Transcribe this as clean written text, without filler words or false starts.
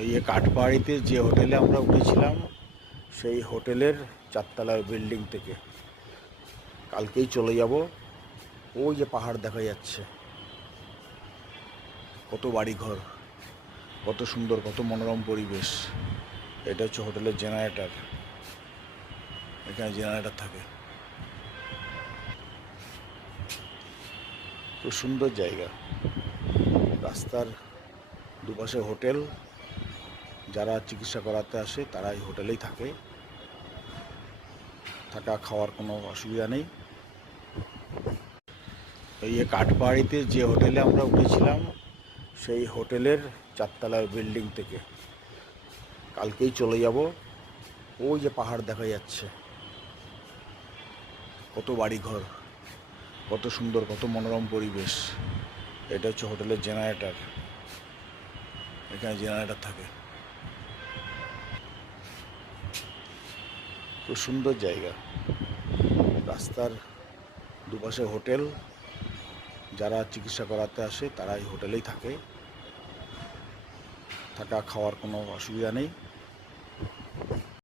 এই কাঠপাহাড়িতে যে হোটেলে আমরা উঠেছিলাম সেই হোটেলের 4তলার বিল্ডিং থেকে কালকেই চলে যাব। ওই যে পাহাড় দেখা যাচ্ছে, কত বাড়িঘর, কত সুন্দর, কত মনোরম পরিবেশ। এটা হচ্ছে হোটেলের জেনারেটর, এখানে জেনারেটর থাকে। খুব সুন্দর জায়গা, রাস্তার দুপাশে হোটেল। যারা চিকিৎসা করাতে আসে তারা এই হোটেলেই থাকে, থাকা খাওয়ার কোনো অসুবিধা নেই। এই কাঠপাহাড়িতে যে হোটেলে আমরা উঠেছিলাম সেই হোটেলের 4তলার বিল্ডিং থেকে কালকেই চলে যাব। ওই যে পাহাড় দেখা যাচ্ছে, কত বাড়িঘর, কত সুন্দর, কত মনোরম পরিবেশ। এটা হচ্ছে হোটেলের জেনারেটর, এখানে জেনারেটর থাকে। খুব সুন্দর জায়গা, রাস্তার দুপাশে হোটেল। যারা চিকিৎসা করাতে আসে তারা এই হোটেলেই থাকে, থাকা খাওয়ার কোনো অসুবিধা নেই।